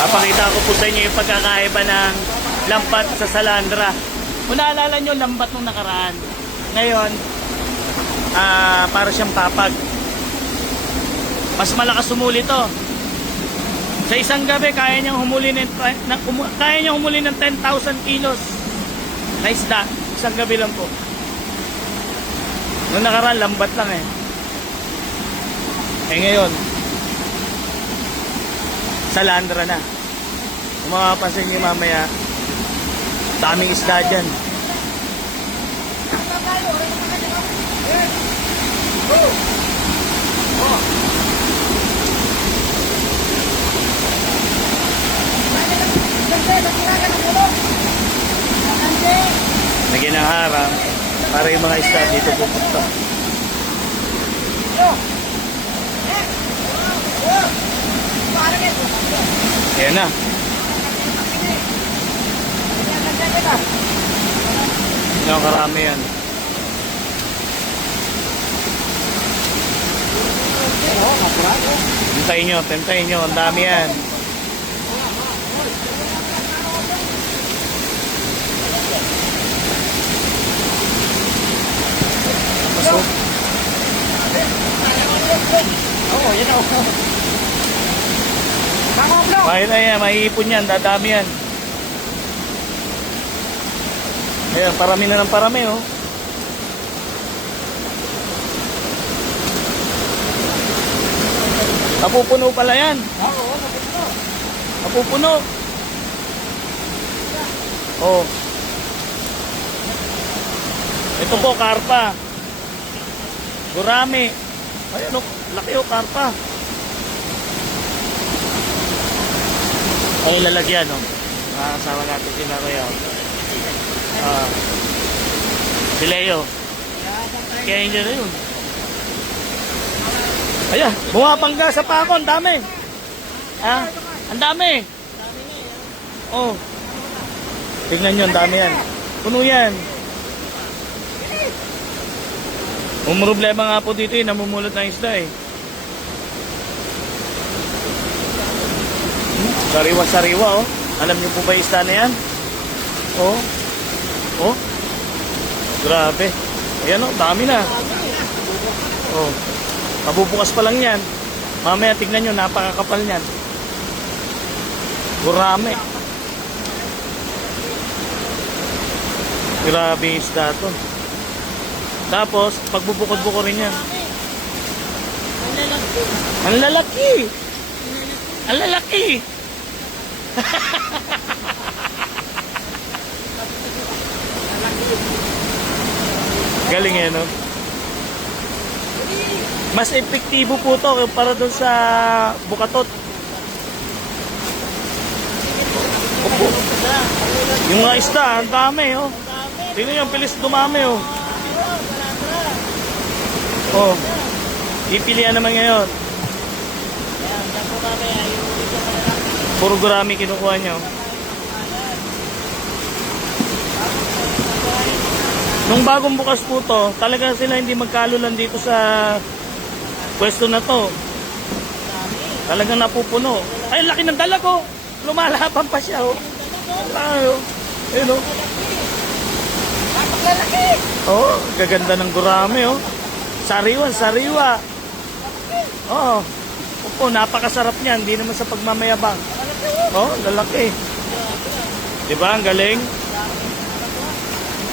Papakita ko po sa inyo yung pagkakaiba ng lambat sa Salandra. Kung naalala nyo, lambat nung nakaraan. Ngayon, para siyang papag. Mas malakas humuli to. Sa isang gabi, kaya niyang humuli ng 10,000 kilos na isda. Isang gabi lang po. Nung nakaraan, lambat lang eh. Ngayon, Salandra na. Kung makapansin niyo mamaya, daming isda dyan. Lagyan ng harang para yung mga isda dito pupunta. Ayan na. Yan, karami yan. Tentayin nyo, ang dami yan. Pasok. Oo, yan ako. Mahal na yan, maiipon yan, dadami yan. Ayan, parami na ng parami, oh. Napupuno pala yan. Oo, napupuno. Napupuno. Oh. Ito po, karpa. Gurami. Ayan, oh, laki oh, karpa. Ay, lalagyan, no? Kasama natin si Maria. Si Leo. Kaya hindi na yun. Ayan, bumapangga sa pako. Ang dami. Ang dami. Oh. Tignan nyo, ang dami yan. Puno yan. Problema nga po dito namumulot ng isda eh. Sariwa-sariwa, oh. Alam niyo po ba yung isda na yan? Oh. Oh. Grabe. Ayan, oh. Dami na. Oh. Mabubukas pa lang yan. Mamaya tignan nyo, napakakapal yan. Gurami. Grabe yung isda to. Tapos, pagbubukod-bukod rin yan. Ang lalaki. Ang lalaki. Galing eh, no? Mas epektibo po to para doon sa bukatot. Opo. Yung mga isda, ang dami, oh. Tingnan nyo, ang bilis dumami, oh. Oh. Ipilian naman ngayon. Puro gurami kinukuha nyo. Nung bagong bukas po to, talaga sila hindi magkalulan dito sa pwesto na to. Talagang napupuno. Ay, laki ng dalag, oh. Lumalaban pa siya, oh. Ayun, oh. Oh, gaganda ng gurami, oh. Sariwa. Oh. Opo, napakasarap niyan. Hindi naman sa pagmamayabang. Oh, lalaki. Diba? Ang galing.